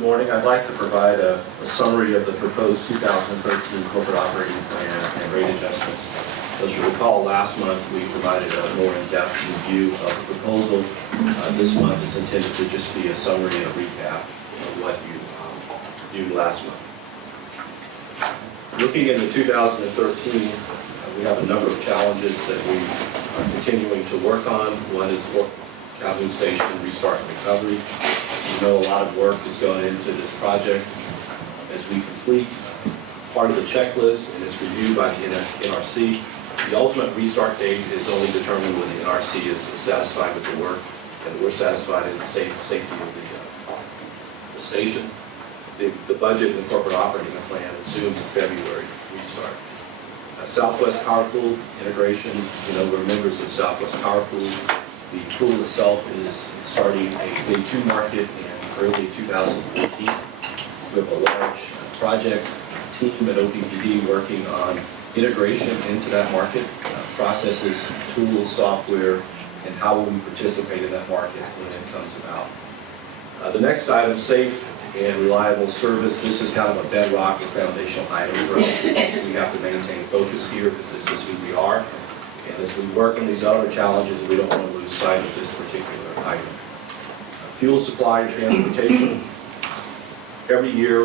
Good morning. I'd like to provide a summary of the proposed 2013 corporate operating plan and rate adjustments. As you recall, last month we provided a more in-depth review of the proposal. This month is intended to just be a summary and a recap of what you viewed last month. Looking into 2013, we have a number of challenges that we are continuing to work on. One is Calhoun Station restart and recovery. We know a lot of work is going into this project. As we complete part of the checklist and it's reviewed by the NRC, the ultimate restart date is only determined when the NRC is satisfied with the work and we're satisfied in the safety of the station. The budget and the corporate operating plan assumes a February restart. Southwest Power Pool integration, we're members of Southwest Power Pool. The pool itself is starting a Day 2 market in early 2014. We have a large project team at O.P.P.D working on integration into that market, processes, tools, software, and how will we participate in that market when it comes about. The next item, safe and reliable service. This is kind of a bedrock or foundational item for us. We have to maintain focus here because this is who we are. And as we work on these other challenges, we don't want to lose sight of this particular item. Fuel supply and transportation. Every year,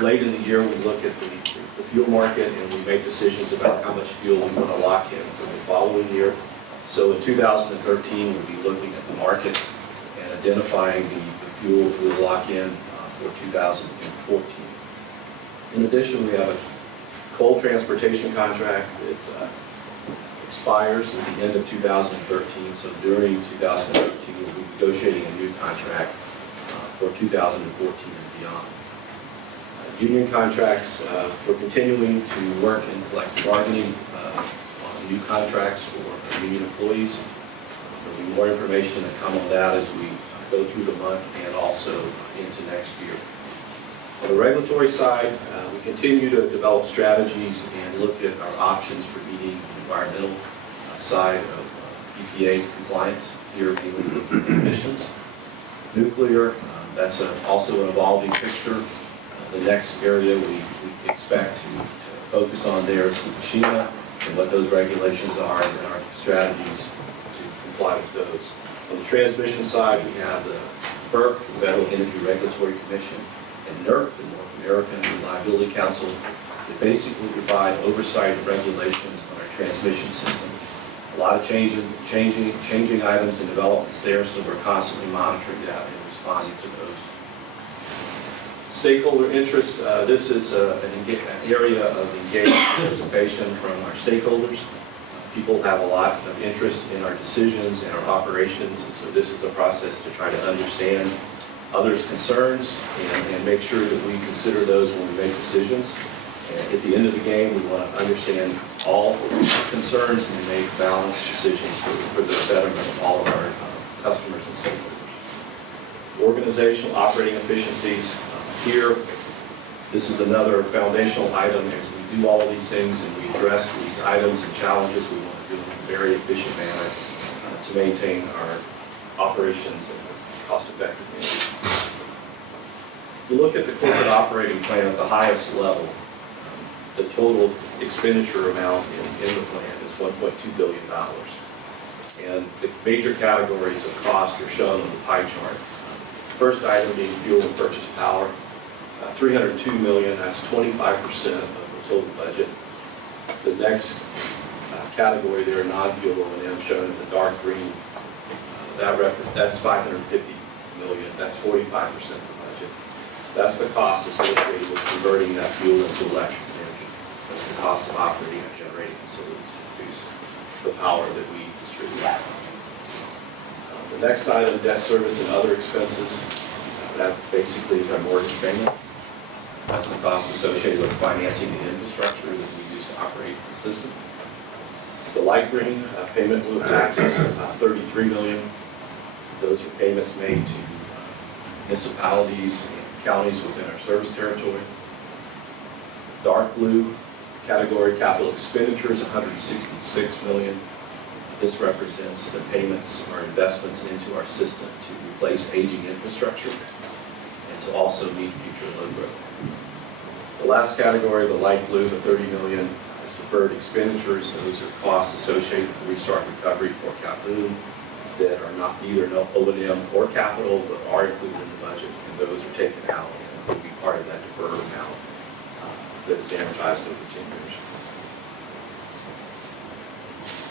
late in the year, we look at the fuel market and we make decisions about how much fuel we want to lock in for the following year. So in 2013, we'll be looking at the markets and identifying the fuel we'll lock in for 2014. In addition, we have a coal transportation contract that expires at the end of 2013, so during 2013 we'll be negotiating a new contract for 2014 and beyond. Union contracts, we're continuing to work in collective bargaining on new contracts for our union employees. There'll be more information that come on that as we go through the month and also into next year. On the regulatory side, we continue to develop strategies and look at our options for meeting the environmental side of EPA compliance, here dealing with emissions. Nuclear, that's also an evolving picture. The next area we expect to focus on there is Fukushima and what those regulations are and our strategies to comply with those. On the transmission side, we have the FERC, the Federal Energy Regulatory Commission, and NERC, the North American Reliability Council, that basically provide oversight of regulations on our transmission system. A lot of changing items and developments there, so we're constantly monitoring that and responding to those. Stakeholder interest, this is an area of engaged participation from our stakeholders. People have a lot of interest in our decisions and our operations, and so this is a process to try to understand others' concerns and make sure that we consider those when we make decisions. And at the end of the game, we want to understand all concerns and make balanced decisions for the betterment of all of our customers and stakeholders. Organizational operating efficiencies. Here, this is another foundational item. As we do all of these things and we address these items and challenges, we want to do it in a very efficient manner to maintain our operations in a cost-effective manner. If you look at the corporate operating plan at the highest level, the total expenditure amount in the plan is $1.2 billion. And the major categories of cost are shown on the pie chart. First item being fuel and purchase power, $302 million, that's 25% of the total budget. The next category there, non-fuel O&M, shown in the dark green, that's $550 million, that's 45% of the budget. That's the cost associated with converting that fuel into electric energy. That's the cost of operating and generating facilities to produce the power that we distribute. The next item, debt service and other expenses. That basically is our mortgage payment. That's the cost associated with financing the infrastructure that we use to operate the system. The light green, payment in lieu of taxes, $33 million. Those are payments made to municipalities and counties within our service territory. Dark blue category, capital expenditures, $166 million. This represents the payments or investments into our system to replace aging infrastructure. And and to also meet future load growth. The last category, the light blue, the $30 million, is deferred expenditures. Those are costs associated with the restart recovery for Calhoun that are not either O&M or capital, but are included in the budget, and those are taken out and will be part of that deferred amount that is amortized over 10 years.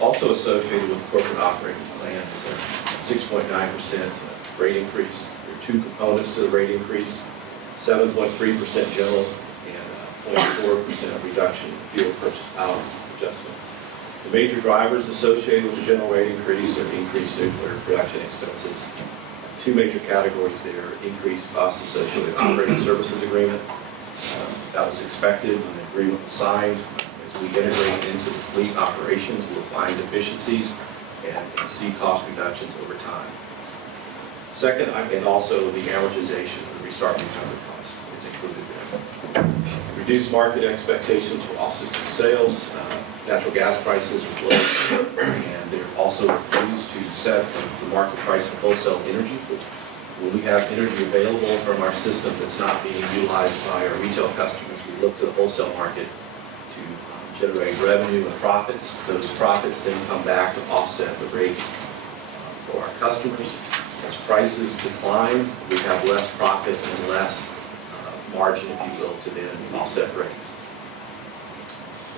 Also associated with the corporate operating plan is a 6.9% rate increase. There are two components to the rate increase, 7.3% general and 0.4% reduction in fuel purchase power adjustment. The major drivers associated with the general rate increase are increased nuclear production expenses. Two major categories there: increased costs associated with operating services agreement. That was expected when the agreement was signed. As we integrate into the fleet operations, we'll find efficiencies and see cost reductions over time. Second, and also the amortization of the restart recovery cost is included there. Reduced market expectations for off-system sales. Natural gas prices are low, and they're also used to set the market price for wholesale energy. When we have energy available from our system that's not being utilized by our retail customers, we look to the wholesale market to generate revenue and profits. Those profits then come back to offset the rates for our customers. As prices decline, we have less profit and less margin, if you will, to then offset rates.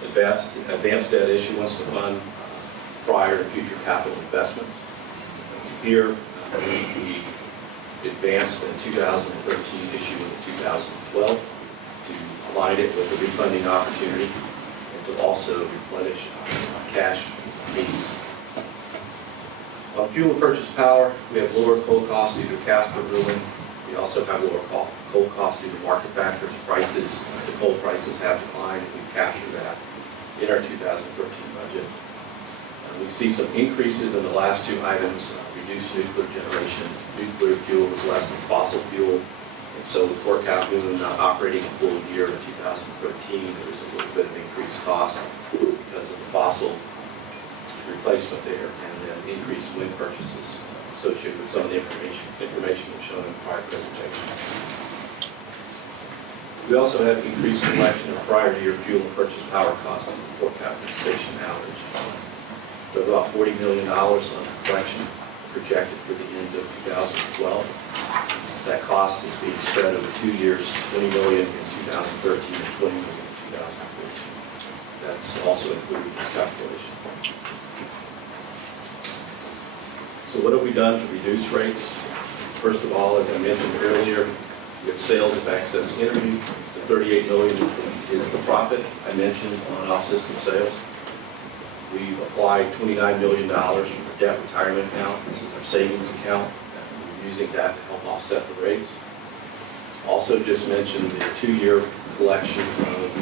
Advanced debt issuance to fund prior to future capital investments. Here, we advanced in 2013, issued in 2012 to align it with the refunding opportunity and to also replenish our cash needs. On fuel purchase power, we have lower coal costs due to CASPR ruling. We also have lower coal costs due to market factors. Prices, the coal prices have declined, and we've captured that in our 2013 budget. We see some increases in the last two items: reduced nuclear generation. Nuclear fuel is less than fossil fuel, and so with Fort Calhoun not operating a full year in 2013, there was a little bit of increased cost because of the fossil replacement there, and then increased wind purchases associated with some of the information that's shown in the prior presentation. We also have increased collection of prior year fuel and purchase power costs on the Fort Calhoun station outage. We have about $40 million on collection projected for the end of 2012. That cost is being spread over 2 years, $20 million in 2013 and $20 million in 2014. That's also included in this calculation. So what have we done to reduce rates? First of all, as I mentioned earlier, we have sales of excess energy. The $38 million is the profit I mentioned on off-system sales. We've applied $29 million from our debt retirement account. This is our savings account. We're using that to help offset the rates. Also just mentioned the 2-year collection of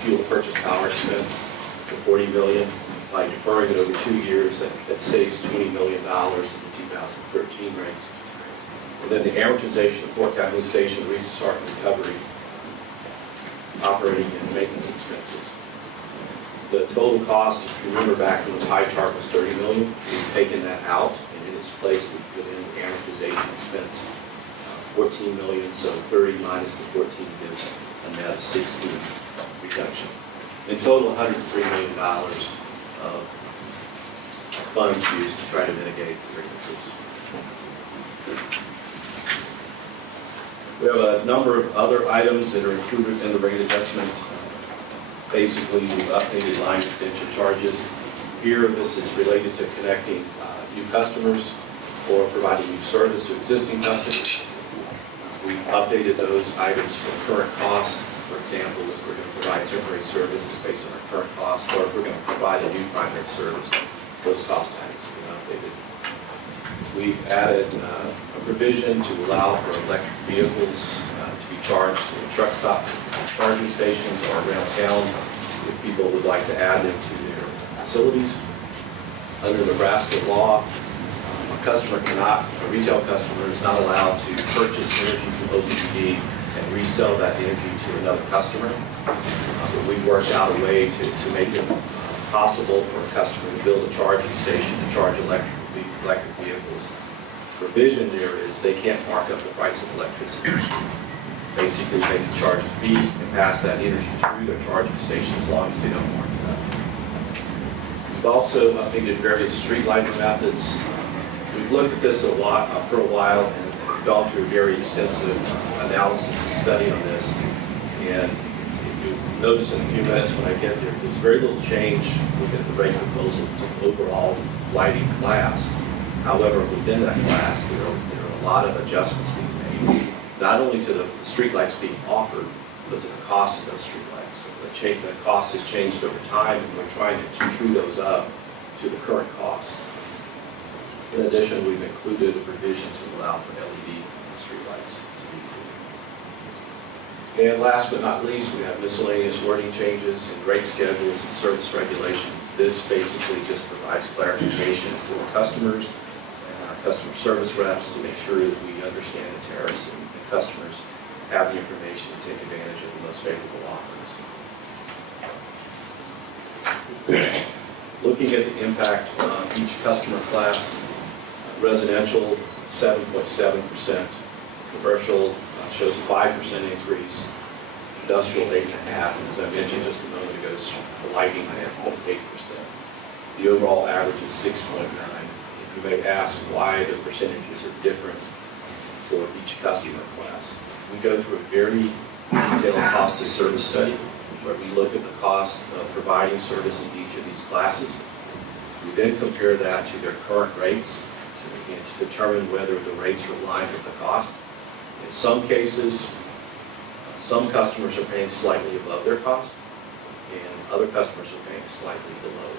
fuel purchase power expense for $40 million. By deferring it over 2 years, that saves $20 million in the 2013 rates. And then the amortization of Fort Calhoun Station restart recovery, operating and maintenance expenses. The total cost, if you remember back when the pie chart was $30 million, we've taken that out, and in its place we put in the amortization expense, $14 million, so 30 minus the 14 gives a net of 16 reduction. In total, $103 million of funds used to try to mitigate the rate increase. We have a number of other items that are included in the rate adjustment. Basically, we've updated line extension charges. Here, this is related to connecting new customers or providing new service to existing customers. We've updated those items for current costs. For example, if we're going to provide temporary services based on our current cost, or if we're going to provide a new primary service, those cost items have been updated. We've added a provision to allow for electric vehicles to be charged in truck stop charging stations or around town if people would like to add them to their facilities. Under Nebraska law, a retail customer is not allowed to purchase energy from O.P.P.D and resell that energy to another customer. But we've worked out a way to make it possible for a customer to build a charging station to charge electric vehicles provision there is they can't mark up the price of electricity. Basically, they can charge a fee and pass that energy through their charging station as long as they don't mark it up. We've also updated various street lighting methods. We've looked at this a lot for a while and gone through a very extensive analysis and study on this. And if you notice in a few minutes when I get there, there's very little change within the rate proposal to the overall lighting class. However, within that class, there are a lot of adjustments being made, not only to the streetlights being offered, but to the cost of those streetlights. The cost has changed over time, and we're trying to true those up to the current cost. In addition, we've included a provision to allow for LED streetlights to be included. And last but not least, we have miscellaneous wording changes and rate schedules and service regulations. This basically just provides clarification for customers and our customer service reps to make sure that we understand the tariffs and customers have the information to take advantage of the most favorable offers. Looking at the impact on each customer class, residential 7.7%, commercial shows a 5% increase, industrial 8.5%, and as I mentioned just a moment ago, the lighting at 0.8%. The overall average is 6.9%. If you may ask why the percentages are different for each customer class, we go through a very detailed cost of service study where we look at the cost of providing service in each of these classes. We then compare that to their current rates to determine whether the rates are aligned with the cost. In some cases, some customers are paying slightly above their cost, and other customers are paying slightly below.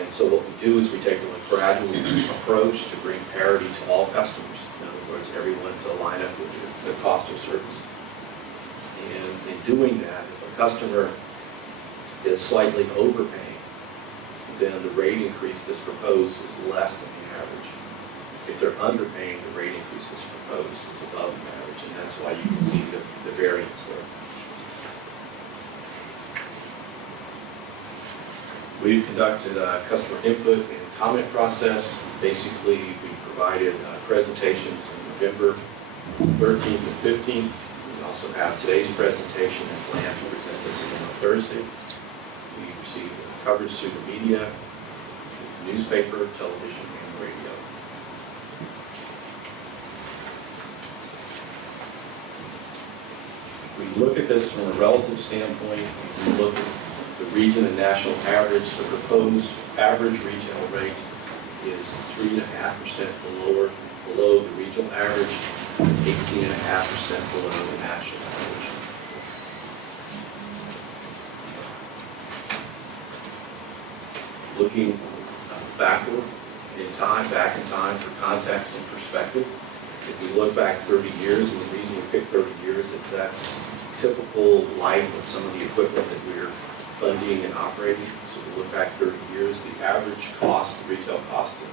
And so what we do is we take a gradual approach to bring parity to all customers. In other words, everyone to line up with the cost of service. And in doing that, if a customer is slightly overpaying, then the rate increase that's proposed is less than the average. If they're underpaying, the rate increase that's proposed is above the average, and that's why you can see the variance there. We've conducted a customer input and comment process. Basically, we provided presentations in November 13th and 15th. We also have today's presentation and plan to present this again on Thursday. We received coverage through the media, newspaper, television, and radio. We look at this from a relative standpoint. We look at the region and national average. The proposed average retail rate is 3.5% below the regional average, 18.5% below the national average. Looking backward in time, back in time for context and perspective. If we look back 30 years, and the reason we pick 30 years is that's typical life of some of the equipment that we're funding and operating. So we look back 30 years, the average cost, the retail cost in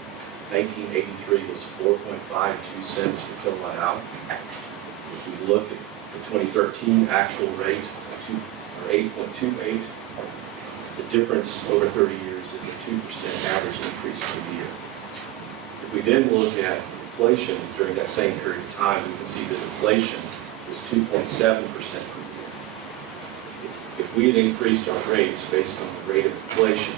1983 was 4.52 cents per kilowatt hour. If we look at the 2013 actual rate of 8.28, the difference over 30 years is a 2% average increase per year. If we then look at inflation during that same period of time, we can see that inflation was 2.7% per year. If we had increased our rates based on the rate of inflation,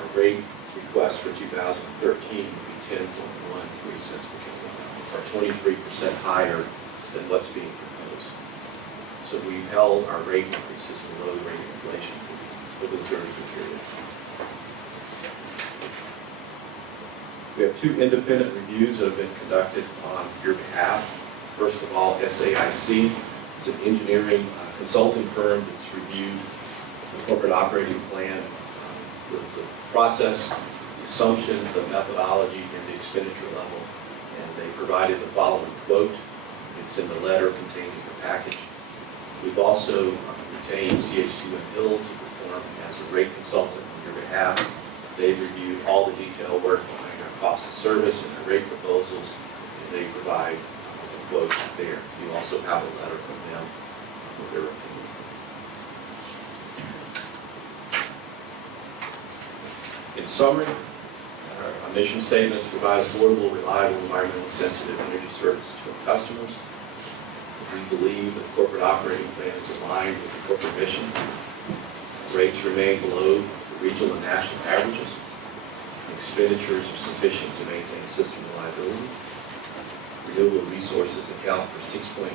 our rate request for 2013 would be 10.13 cents per kilowatt hour, or 23% higher than what's being proposed. So we've held our rate increases below the rate of inflation over the 30-year period. We have two independent reviews that have been conducted on your behalf. First of all, SAIC is an engineering consulting firm that's reviewed the corporate operating plan, the process, the assumptions, the methodology, and the expenditure level. And they provided the following quote. It's in the letter contained in the package. We've also retained CH2 and Hill to perform as a rate consultant on your behalf. They've reviewed all the detailed work behind our cost of service and our rate proposals, and they provide a quote there. You also have a letter from them with their opinion. In summary, I mission statement is to provide affordable, reliable, environmentally sensitive energy services to our customers. We believe the corporate operating plan is aligned with the corporate mission. Rates remain below the regional and national averages. Expenditures are sufficient to maintain system reliability. Renewable resources account for 6.6%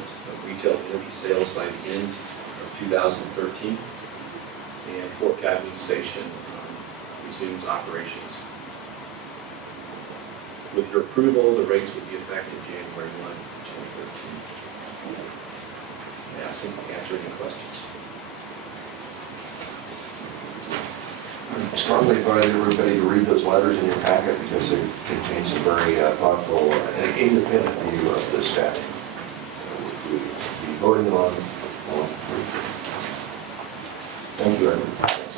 of retail energy sales by the end of 2013. And Fort Cavanagh Station resumes operations. With your approval, the rates will be effective January 1, 2013. Answer any questions. I strongly advise everybody to read those letters in your packet because they contain some very thoughtful and independent view of the staff. We'll be voting on 1 to 3. Thank you, everyone.